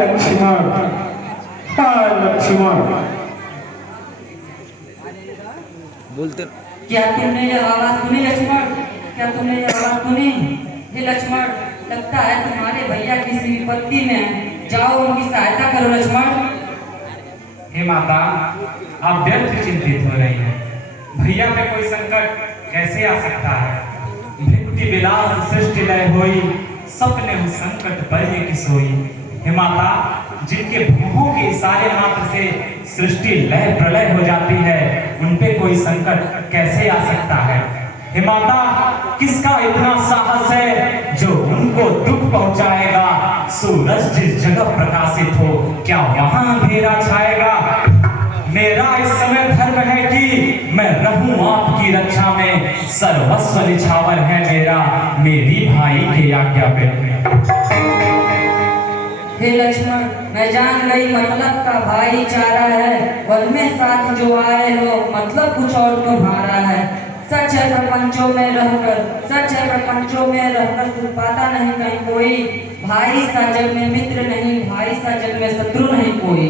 लक्ष्मण, हाय लक्ष्मण। बोलते क्या तुमने यह आवाज सुनी लक्ष्मण? क्या तुमने यह आवाज सुनी? हे लक्ष्मण, लगता है तुम्हारे भैया किसी विपत्ति में हैं। जाओ उनकी सहायता करो लक्ष्मण। हे माता, आप व्यर्थ चिंतित हो रही हैं। भैया पे कोई संकट कैसे आ सकता है? भृकुटि विलास सृष्टि लय होई, सपने में संकट बरये की सोई। हे माता, जिनके भूहों के इशारे मात्र से सृष्टि लय प्रलय हो जाती है, उन पे कोई संकट कैसे आ सकता है? हे माता, किसका इतना साहस है जो उनको दुख पहुंचाएगा? सूरज जिस जगह प्रकाशित हो, क्या वहां अंधेरा छाएगा? मेरा इस समय धर्म है कि मैं रहूं आपकी रक्षा में, सर्वस्व निछावर है मेरा, मेरी भाई के आज्ञा पे। हे लक्ष्मण, मैं जान गई मतलब का भाईचारा है, वन में साथ जो आए हो मतलब कुछ और तुम्हारा है। सच है प्रपंचों में रहकर, सच है प्रपंचों में रहकर सुख पाता नहीं कहीं कोई। भाई सा जग में मित्र नहीं, भाई सा जग में शत्रु नहीं कोई।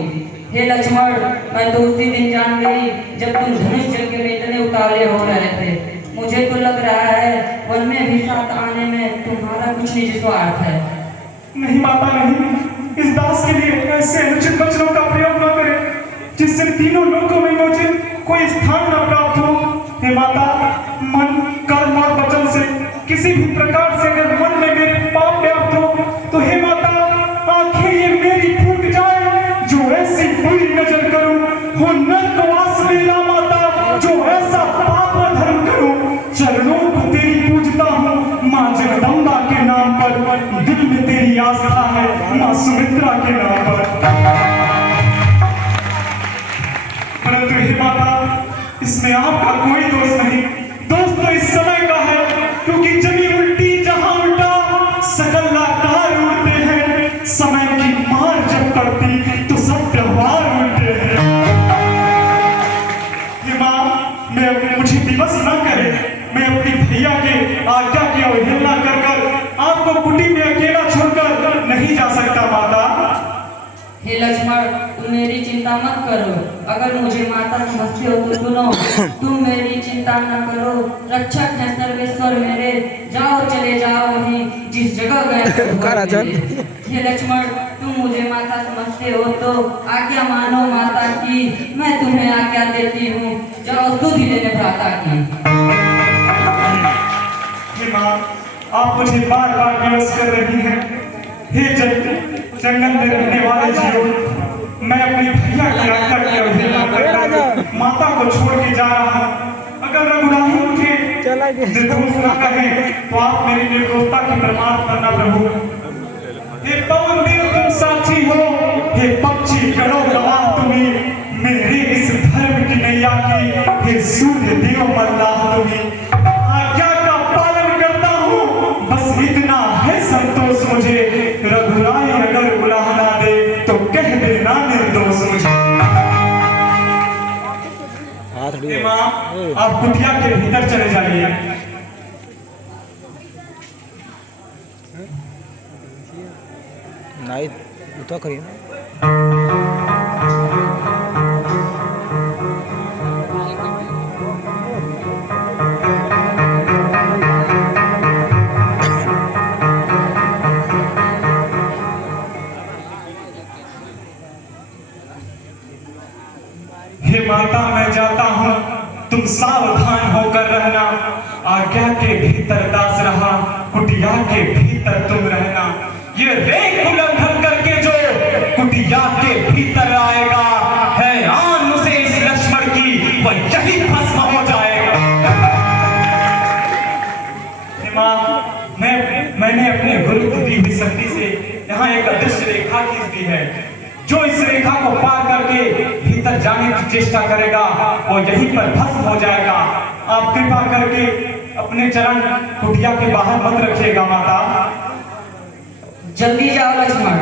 हे लक्ष्मण, मैं तो उसी दिन जान गई जब तुम धनुष यज्ञ में इतने उतावले हो रहे थे। मुझे तो लग रहा है वन में भी साथ आने में तुम्हारा कुछ निजी स्वार्थ है। नहीं माता नहीं, इस दास के लिए ऐसे अनुचित वचनों का प्रयोग न करें जिससे तीनों लोकों में मुझे कोई स्थान न प्राप्त हो। हे माता, मन कर्म और वचन से किसी भी प्रकार से अगर मन में मेरे पाप व्याप्त हो तो हे माता, आखिर ये मेरी फूट जाए जो ऐसी बुरी नजर करूं, हो नरकवास मेरा माता जो ऐसा पाप धर्म करूं। चरणों को तेरी पूजता हूँ माँ जगदम्बा के नाम पर, दिल में तेरी आस्था है माँ सुमित्रा के नाम पर। परंतु हे माता, इसमें आपका कोई दोष नहीं। दोष तो इस समय का है, क्योंकि जमी उल्टी जहां उल्टा सकल आकार उड़ते हैं। समय की मार जब पड़ती तो सब व्यवहार उल्टे हैं। हे मां, मैं मुझे विवश न करे, मैं अपनी भैया के आज्ञा की अवहेलना कर आपको कुटी में अकेला छोड़कर नहीं जा सकता माता। हे लक्ष्मण, तुम मेरी चिंता मत करो। अगर मुझे माता समझते हो तो सुनो, तुम मेरी चिंता न करो। रक्षक है सर्वेश्वर मेरे, जाओ चले जाओ वहीं जिस जगह गए। हे लक्ष्मण, तुम मुझे माता समझते हो तो आज्ञा मानो माता की, मैं तुम्हें आज्ञा देती हूँ। जाओ सुधि लेने भ्राता की। हे माँ, आप मुझे बार बार विवश कर रही हैं। हे जंगल में रहने वाले जीवों, मैं अपनी भैया की आज्ञा की अवहेलना करके माता को छोड़ के जा रहा हूँ। अगर रघुराही मुझे निर्दोष न कहे तो आप मेरी निर्दोषता की प्रमाण करना प्रभु। हे पवन देव तुम साक्षी हो, हे पक्षी करो गवाह तुम्हें मेरे इस धर्म की नैया की। हे सूर्य देव मल्लाह तुम्हें आज्ञा का पालन करता हूँ, बस इतना है संतोष मुझे। रघुराई अगर बुला ना दे तो कह देना निर्दोष मुझे। माँ, आप कुटिया के भीतर चले जाइए। नहीं उठा करिए ना। हे माता, मैं जाता हूँ, तुम सावधान होकर रहना। आज्ञा के भीतर दास रहा, कुटिया के भीतर तुम रहना। ये रेख उल्लंघन करके जो कुटिया के भीतर आएगा, है आन उसे इस लक्ष्मण की, वह यही भस्म हो जाएगा। हे माँ, मैंने अपने गुरु की दी हुई शक्ति से यहाँ एक अदृश्य रेखा खींच दी है। जो इस रेखा को पार करके भीतर जाने की चेष्टा करेगा वो यहीं पर भस्म हो जाएगा। आप कृपा करके अपने चरण कुटिया के बाहर मत रखिएगा माता। जल्दी जाओ लक्ष्मण।